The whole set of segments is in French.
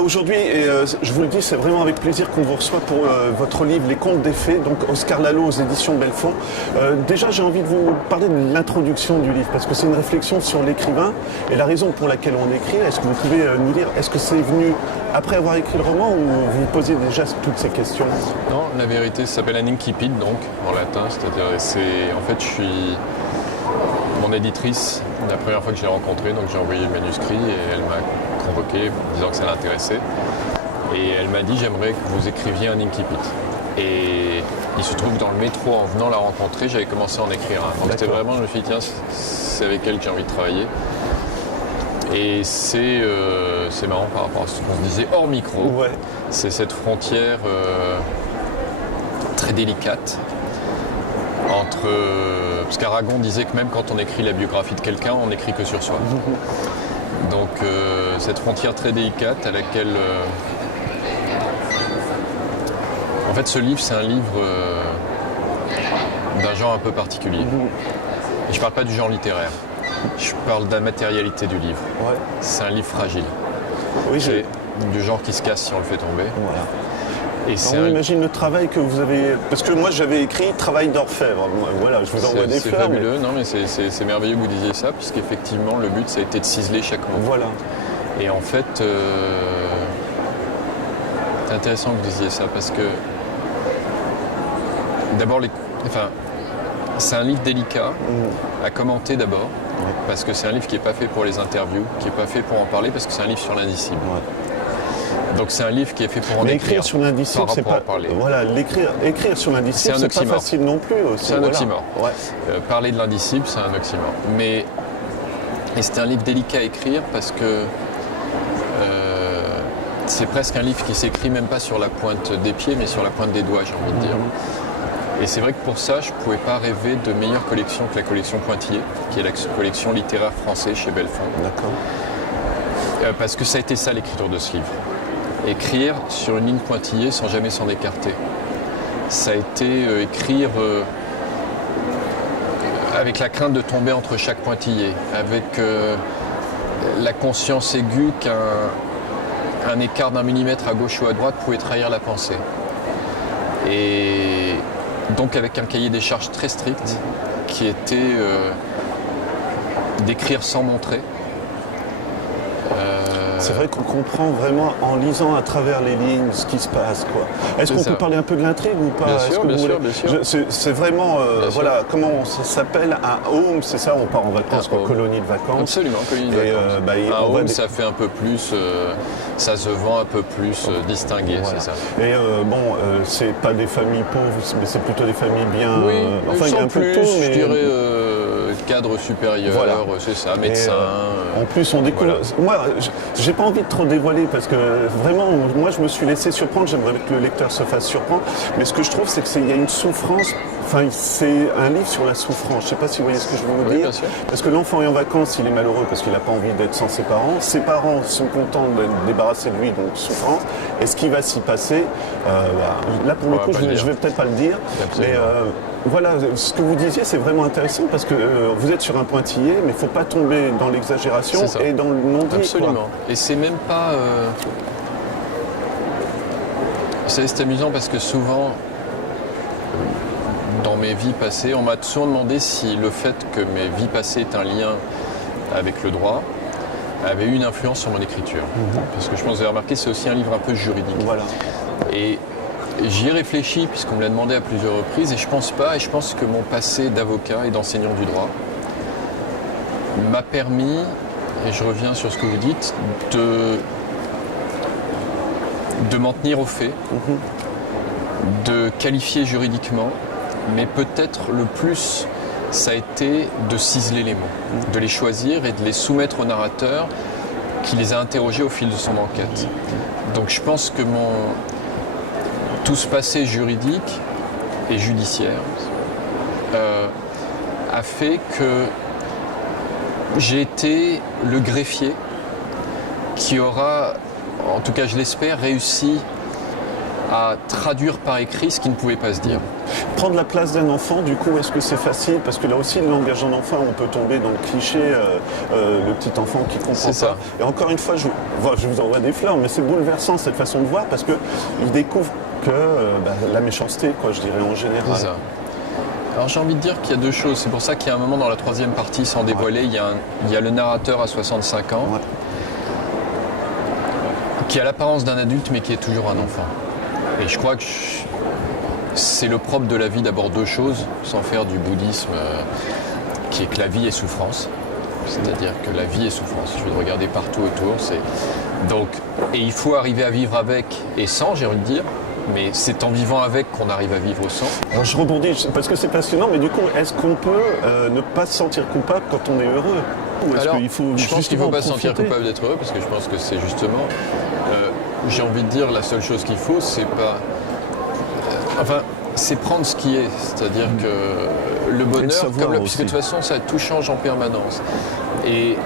Aujourd'hui, je vous le dis, c'est vraiment avec plaisir qu'on vous reçoit pour votre livre Les Contes des Fées, donc Oscar Lalo aux éditions Belfond. Déjà, j'ai envie de vous parler de l'introduction du livre, parce que c'est une réflexion sur l'écrivain et la raison pour laquelle on écrit. Est-ce que vous pouvez nous dire, est-ce que c'est venu après avoir écrit le roman ou vous vous posiez déjà toutes ces questions? Non, la vérité, ça s'appelle un incipit, donc, en latin, c'est-à-dire, en fait, je suis mon éditrice, la première fois que je l'ai rencontrée, donc j'ai envoyé le manuscrit et elle m'a convoqué en disant que ça l'intéressait. Et elle m'a dit, j'aimerais que vous écriviez un incipit. Et il se trouve que dans le métro, en venant la rencontrer, j'avais commencé à en écrire un. Donc c'était vraiment, je me suis dit, tiens, c'est avec elle que j'ai envie de travailler. Et c'est marrant par rapport à ce qu'on se disait hors micro. Ouais. C'est cette frontière très délicate entre... parce qu'Aragon disait que même quand on écrit la biographie de quelqu'un, on n'écrit que sur soi. Donc cette frontière très délicate à laquelle... En fait, ce livre, c'est un livre d'un genre un peu particulier. Et je ne parle pas du genre littéraire. Je parle de la matérialité du livre. Ouais. C'est un livre fragile. Oui, c'est du genre qui se casse si on le fait tomber. Voilà. Et on imagine le travail que vous avez... Parce que moi, j'avais écrit « Travail d'orfèvre ». Voilà, je vous envoie des fleurs. C'est fabuleux, non, mais c'est merveilleux que vous disiez ça, puisqu'effectivement, le but, ça a été de ciseler chaque mot. Voilà. Et en fait, c'est intéressant que vous disiez ça, parce que d'abord, c'est un livre délicat à commenter d'abord, parce que c'est un livre qui n'est pas fait pour les interviews, qui n'est pas fait pour en parler, parce que c'est un livre sur l'indicible. Ouais. Donc c'est un livre qui est fait pour en écrire sur l'indicible, c'est pas... Voilà, écrire sur l'indicible, c'est pas facile non plus. C'est un oxymore. Ouais. Parler de l'indicible, c'est un oxymore. Et c'est un livre délicat à écrire parce que c'est presque un livre qui s'écrit même pas sur la pointe des pieds, mais sur la pointe des doigts, j'ai envie de dire. Et c'est vrai que pour ça, je ne pouvais pas rêver de meilleure collection que la collection Pointillé, qui est la collection littéraire française chez Belfond. D'accord. Parce que ça a été ça l'écriture de ce livre. Écrire sur une ligne pointillée sans jamais s'en écarter. Ça a été écrire avec la crainte de tomber entre chaque pointillé, avec la conscience aiguë qu'un écart d'1 millimètre à gauche ou à droite pouvait trahir la pensée. Et donc avec un cahier des charges très strict qui était d'écrire sans montrer. C'est vrai qu'on comprend vraiment en lisant à travers les lignes ce qui se passe, quoi. Est-ce qu'on peut parler un peu de l'intrigue ou pas? Bien sûr. C'est vraiment, voilà, comment ça s'appelle, un home, c'est ça? On part en vacances, quoi, colonie de vacances. Absolument, colonie de vacances. Un home, ça fait un peu plus, ça se vend un peu plus distingué, voilà. C'est ça. Et c'est pas des familles pauvres, mais c'est plutôt des familles bien... Oui, enfin, il y a un peu de tout, mais... je dirais cadre supérieur, voilà. C'est ça, médecin. En plus, on découvre... Voilà. Moi, j'ai pas envie de trop dévoiler parce que vraiment, moi, je me suis laissé surprendre. J'aimerais que le lecteur se fasse surprendre. Mais ce que je trouve, c'est qu'il y a une souffrance. Enfin, c'est un livre sur la souffrance. Je ne sais pas si vous voyez ce que je veux vous dire. Parce que l'enfant est en vacances, il est malheureux parce qu'il n'a pas envie d'être sans ses parents. Ses parents sont contents d'être débarrassés de lui, donc souffrance. Et ce qui va s'y passer, là, pour le coup, je ne vais peut-être pas le dire. Mais voilà, ce que vous disiez, c'est vraiment intéressant parce que vous êtes sur un pointillé, mais il ne faut pas tomber dans l'exagération et dans le non-dit. Absolument. Quoi. Et c'est même pas... C'est amusant parce que souvent, dans mes vies passées, on m'a souvent demandé si le fait que mes vies passées aient un lien avec le droit avait eu une influence sur mon écriture. Parce que je pense que vous avez remarqué, c'est aussi un livre un peu juridique. Voilà. Et j'y ai réfléchi puisqu'on me l'a demandé à plusieurs reprises et je pense pas, et je pense que mon passé d'avocat et d'enseignant du droit m'a permis, et je reviens sur ce que vous dites, de m'en tenir aux faits, de qualifier juridiquement, mais peut-être le plus, ça a été de ciseler les mots, de les choisir et de les soumettre au narrateur qui les a interrogés au fil de son enquête. Donc je pense que tout ce passé juridique et judiciaire a fait que j'ai été le greffier qui aura, en tout cas je l'espère, réussi à traduire par écrit ce qui ne pouvait pas se dire. Prendre la place d'un enfant, du coup, est-ce que c'est facile? Parce que là aussi, le langage d'un enfant, on peut tomber dans le cliché, le petit enfant qui comprend C'est pas. ça. Et encore une fois, je vous envoie des fleurs, mais c'est bouleversant cette façon de voir parce qu'il découvre que la méchanceté, quoi, je dirais en général. C'est ça. Alors j'ai envie de dire qu'il y a deux choses. C'est pour ça qu'il y a un moment dans la troisième partie, sans dévoiler, il y a le narrateur à 65 ans, Ouais. qui a l'apparence d'un adulte mais qui est toujours un enfant. Et je crois que c'est le propre de la vie d'abord deux choses, sans faire du bouddhisme, qui est que la vie est souffrance. C'est-à-dire que la vie est souffrance. Je vais le regarder partout autour. Et il faut arriver à vivre avec et sans, j'ai envie de dire. Mais c'est en vivant avec qu'on arrive à vivre sans. Alors je rebondis parce que c'est passionnant, mais du coup, est-ce qu'on peut ne pas se sentir coupable quand on est heureux? Ou est-ce Alors, qu'il faut je pense qu'il ne justement faut pas se sentir profiter? coupable d'être heureux, parce que je pense que c'est justement, j'ai envie de dire, la seule chose qu'il faut, c'est pas... c'est prendre ce qui est. C'est-à-dire que le bonheur, savoir puisque de toute aussi. façon, tout change en permanence. Et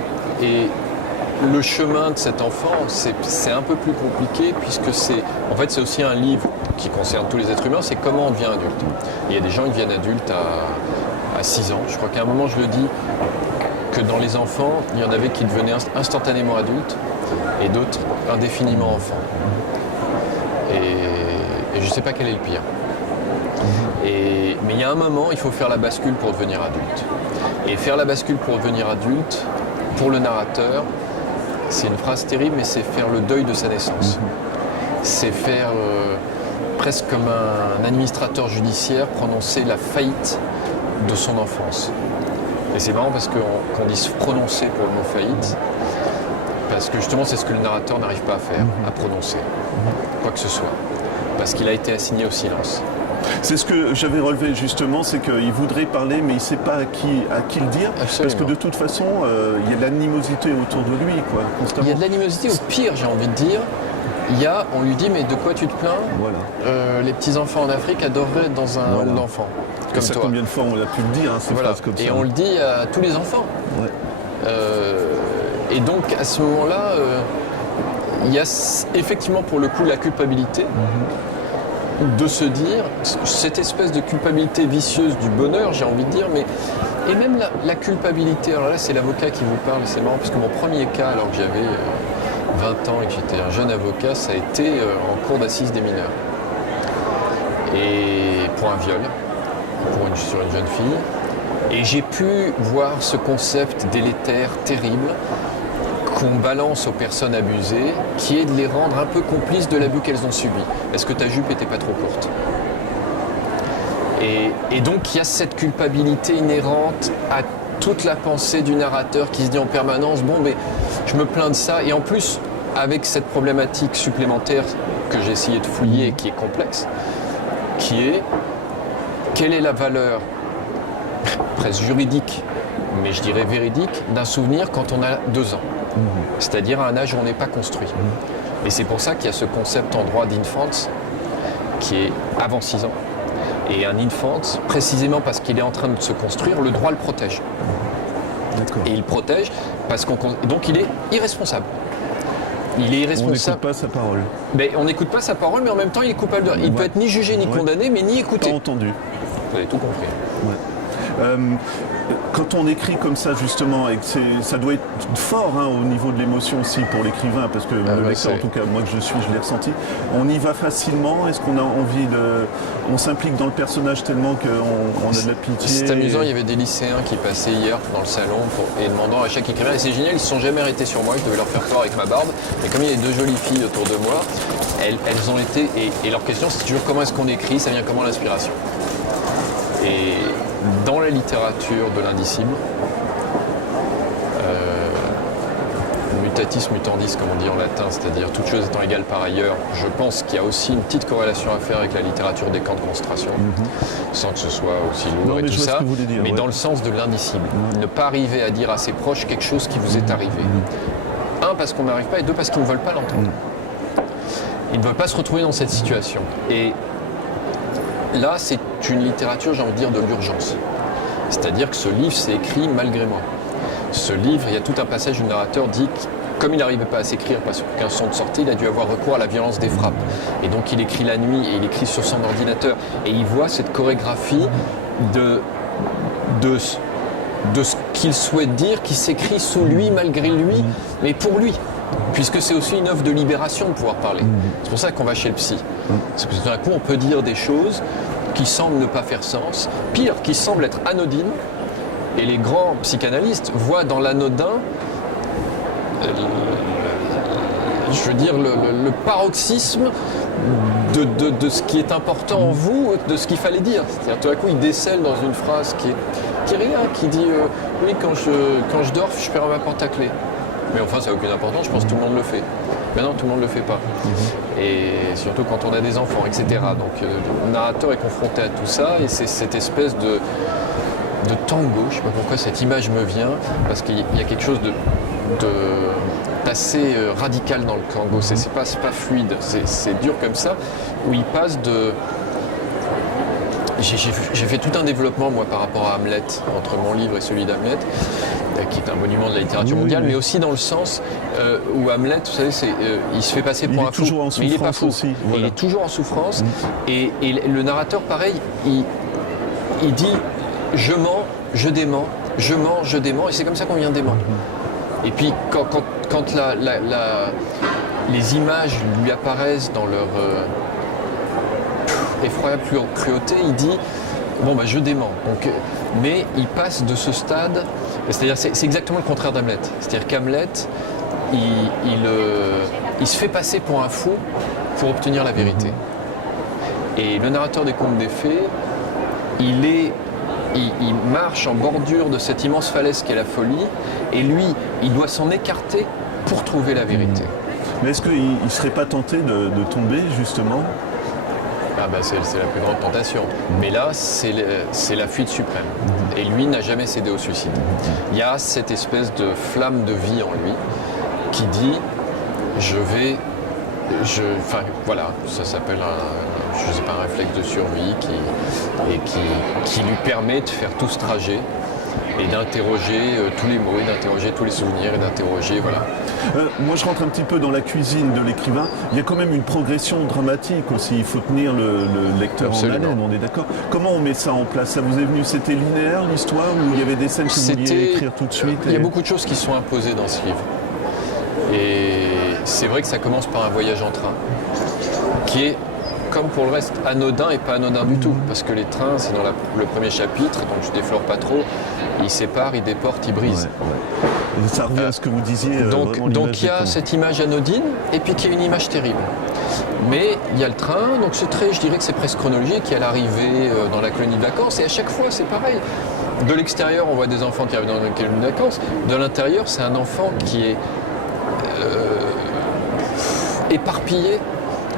le chemin de cet enfant, c'est un peu plus compliqué, puisque c'est aussi un livre qui concerne tous les êtres humains, c'est comment on devient adulte. Il y a des gens qui deviennent adultes à 6 ans. Je crois qu'à un moment, je le dis, que dans les enfants, il y en avait qui devenaient instantanément adultes et d'autres indéfiniment enfants. Et je ne sais pas quel est le pire. Mais il y a un moment, il faut faire la bascule pour devenir adulte. Et faire la bascule pour devenir adulte, pour le narrateur, c'est une phrase terrible, mais c'est faire le deuil de sa naissance. C'est faire presque comme un administrateur judiciaire prononcer la faillite de son enfance. Et c'est marrant parce qu'on dise prononcer pour le mot faillite, parce que justement c'est ce que le narrateur n'arrive pas à faire, à prononcer, quoi que ce soit, parce qu'il a été assigné au silence. C'est ce que j'avais relevé justement, c'est qu'il voudrait parler, mais il ne sait pas à qui le dire. Absolument. Parce que de toute façon, il y a de l'animosité autour de lui, quoi, constamment. Il y a de l'animosité, au pire, j'ai envie de dire. On lui dit, mais de quoi tu te plains? Voilà. Les petits-enfants en Afrique adoreraient être dans un hall d'enfants, Et comme ça, toi. combien de fois on a pu le dire, hein, ces Voilà. phrases comme ça. Et on le dit à tous les enfants. Ouais. Et donc, à ce moment-là, il y a effectivement, pour le coup, la culpabilité de se dire, cette espèce de culpabilité vicieuse du bonheur, j'ai envie de dire, et même la culpabilité. Alors là, c'est l'avocat qui vous parle, c'est marrant, parce que mon premier cas, alors que j'avais 20 ans et que j'étais un jeune avocat, ça a été en cour d'assises des mineurs. Et pour un viol, sur une jeune fille. Et j'ai pu voir ce concept délétère, terrible, qu'on balance aux personnes abusées, qui est de les rendre un peu complices de l'abus qu'elles ont subi. Est-ce que ta jupe n'était pas trop courte? Et donc il y a cette culpabilité inhérente à toute la pensée du narrateur qui se dit en permanence, bon, mais je me plains de ça. Et en plus, avec cette problématique supplémentaire que j'ai essayé de fouiller et qui est complexe, qui est, quelle est la valeur presque juridique, mais je dirais véridique, d'un souvenir quand on a 2 ans, c'est-à-dire à un âge où on n'est pas construit. Et c'est pour ça qu'il y a ce concept en droit d'infant qui est avant 6 ans. Et un infant, précisément parce qu'il est en train de se construire, le droit le protège. D'accord. Et il protège parce donc il est irresponsable. Il est irresponsable. On n'écoute pas sa parole. Mais on n'écoute pas sa parole, mais en même temps il est coupable de rien. Il peut être ni jugé ni condamné, mais ni écouté. Pas entendu. Vous avez tout compris. Ouais. Quand on écrit comme ça justement, et que ça doit être fort hein, au niveau de l'émotion aussi pour l'écrivain, parce que le lecteur, en tout cas moi que je suis, je l'ai ressenti. On y va facilement. Est-ce qu'on a envie on s'implique dans le personnage tellement qu'on a de la pitié? C'est amusant, il y avait des lycéens qui passaient hier dans le salon et demandant à chaque écrivain, et c'est génial, ils ne se sont jamais arrêtés sur moi, je devais leur faire peur avec ma barbe. Et comme il y avait 2 jolies filles autour de moi, elles ont été, et leur question c'est toujours comment est-ce qu'on écrit, ça vient comment l'inspiration? Et dans la littérature de l'indicible, mutatis mutandis, comme on dit en latin, c'est-à-dire toute chose étant égale par ailleurs, je pense qu'il y a aussi une petite corrélation à faire avec la littérature des camps de concentration, sans que ce soit aussi lourd et tout ça, mais dans le sens de l'indicible. Ne pas arriver à dire à ses proches quelque chose qui vous est arrivé. 1, parce qu'on n'arrive pas, et 2, parce qu'ils ne veulent pas l'entendre. Ils ne veulent pas se retrouver dans cette situation. Et là, c'est une littérature, j'ai envie de dire, de l'urgence. C'est-à-dire que ce livre, c'est écrit malgré moi. Ce livre, il y a tout un passage où le narrateur dit comme il n'arrivait pas à s'écrire parce qu'un son ne sortait, il a dû avoir recours à la violence des frappes. Et donc il écrit la nuit et il écrit sur son ordinateur. Et il voit cette chorégraphie de ce qu'il souhaite dire, qui s'écrit sous lui, malgré lui, mais pour lui. Puisque c'est aussi une œuvre de libération de pouvoir parler. C'est pour ça qu'on va chez le psy. Parce que tout d'un coup, on peut dire des choses qui semblent ne pas faire sens, pire, qui semblent être anodines. Et les grands psychanalystes voient dans l'anodin, je veux dire, le paroxysme de ce qui est important en vous, de ce qu'il fallait dire. C'est-à-dire, tout d'un coup, ils décèlent dans une phrase qui est rien, qui dit oui, quand je dors, je perds ma porte à clé. Mais enfin, ça n'a aucune importance, je pense que tout le monde le fait. Mais non, tout le monde ne le fait pas. Et surtout quand on a des enfants, etc. Donc le narrateur est confronté à tout ça, et c'est cette espèce de tango, je ne sais pas pourquoi cette image me vient, parce qu'il y a quelque chose d'assez radical dans le tango. C'est pas fluide, c'est dur comme ça, où il passe de... J'ai fait tout un développement, moi, par rapport à Hamlet, entre mon livre et celui d'Hamlet, qui est un monument de la littérature mondiale, mais aussi dans le sens où Hamlet, vous savez, il se fait passer pour un fou, mais il n'est pas fou. Aussi, voilà. Il est toujours en souffrance, et le narrateur, pareil, il dit « je mens, je dément, je mens, je dément », et c'est comme ça qu'on vient dément. Et puis, quand les images lui apparaissent dans leur... effroyable cruauté, il dit bon je dément. Donc, mais il passe de ce stade, c'est-à-dire c'est exactement le contraire d'Hamlet. C'est-à-dire qu'Hamlet, il se fait passer pour un fou pour obtenir la vérité. Et le narrateur des contes des fées, il marche en bordure de cette immense falaise qu'est la folie, et lui, il doit s'en écarter pour trouver la vérité. Mais est-ce qu'il ne serait pas tenté de tomber justement ? C'est la plus grande tentation. Mais là, c'est la fuite suprême. Et lui n'a jamais cédé au suicide. Il y a cette espèce de flamme de vie en lui qui dit voilà, ça s'appelle un réflexe de survie qui lui permet de faire tout ce trajet et d'interroger tous les mots, et d'interroger tous les souvenirs, et d'interroger, voilà. Moi, je rentre un petit peu dans la cuisine de l'écrivain. Il y a quand même une progression dramatique aussi. Il faut tenir le lecteur en haleine, on est d'accord. Comment on met ça en place ? Ça vous est venu ? C'était linéaire, l'histoire, ou il y avait des scènes que vous vouliez écrire tout de suite Il y a beaucoup de choses qui sont imposées dans ce livre. Et c'est vrai que ça commence par un voyage en train, qui est, comme pour le reste, anodin et pas anodin du tout. Parce que les trains, c'est dans le premier chapitre, donc je déflore pas trop, ils séparent, ils déportent, ils brisent. Ouais. Ça revient à ce que vous disiez. Donc il y a cette image anodine, et puis qu'il y a une image terrible. Mais il y a le train, donc je dirais que c'est presque chronologique, il y a l'arrivée dans la colonie de vacances, et à chaque fois c'est pareil. De l'extérieur, on voit des enfants qui arrivent dans une colonie de vacances. De l'intérieur, c'est un enfant qui est éparpillé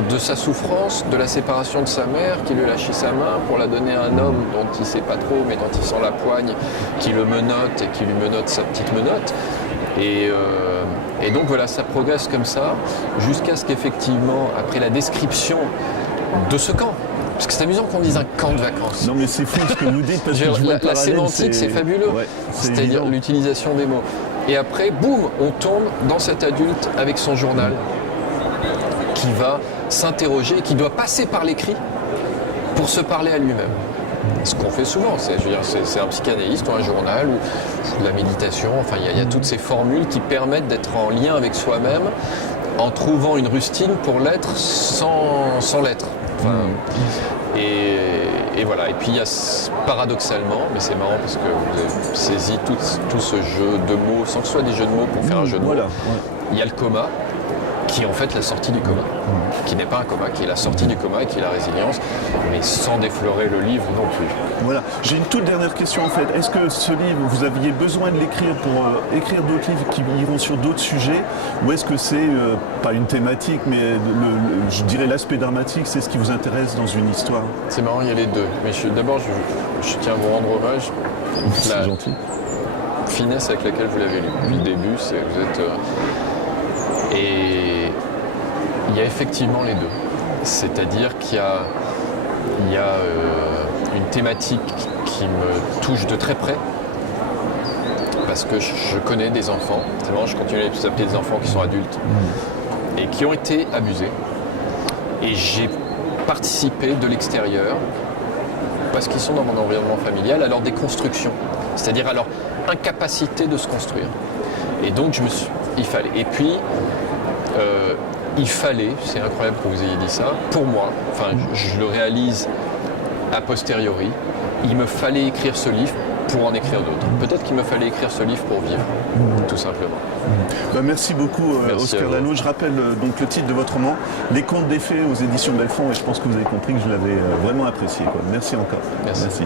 de sa souffrance, de la séparation de sa mère, qui lui a lâché sa main pour la donner à un homme dont il ne sait pas trop, mais dont il sent la poigne, qui le menotte et qui lui menotte sa petite menotte. Et donc voilà, ça progresse comme ça, jusqu'à ce qu'effectivement, après la description de ce camp, parce que c'est amusant qu'on dise un camp de vacances. Non mais c'est fou ce que vous dites, parce que la sémantique, c'est fabuleux, c'est-à-dire l'utilisation des mots. Et après, boum, on tombe dans cet adulte avec son journal, qui va s'interroger et qui doit passer par l'écrit pour se parler à lui-même. Ce qu'on fait souvent, c'est un psychanalyste ou un journal ou de la méditation, enfin il y a toutes ces formules qui permettent d'être en lien avec soi-même en trouvant une rustine pour l'être sans l'être. Enfin, et voilà, et puis il y a paradoxalement, mais c'est marrant parce que vous avez saisi tout ce jeu de mots, sans que ce soit des jeux de mots pour faire un jeu de mots, il y a le coma, qui est en fait la sortie du coma, qui n'est pas un coma, qui est la sortie du coma et qui est la résilience, mais sans déflorer le livre non plus. Voilà, j'ai une toute dernière question en fait. Est-ce que ce livre, vous aviez besoin de l'écrire pour écrire d'autres livres qui iront sur d'autres sujets, ou est-ce que c'est pas une thématique, mais je dirais l'aspect dramatique, c'est ce qui vous intéresse dans une histoire ? C'est marrant, il y a les deux. Mais d'abord, je tiens à vous rendre hommage. C'est gentil. Finesse avec laquelle vous l'avez lu. Depuis le début, vous êtes... Et il y a effectivement les deux. C'est-à-dire qu'il y a une thématique qui me touche de très près, parce que je connais des enfants, c'est marrant, je continue à les appeler des enfants qui sont adultes, et qui ont été abusés. Et j'ai participé de l'extérieur, parce qu'ils sont dans mon environnement familial, à leur déconstruction, c'est-à-dire à leur incapacité de se construire. Et donc il fallait. Et puis, il fallait, c'est incroyable que vous ayez dit ça, pour moi, enfin je le réalise a posteriori, il me fallait écrire ce livre pour en écrire d'autres. Peut-être qu'il me fallait écrire ce livre pour vivre, tout simplement. Merci beaucoup Oscar Lano. Je rappelle donc le titre de votre roman, Les Contes des Fées aux éditions Belfond, et je pense que vous avez compris que je l'avais vraiment apprécié. Merci encore. Merci.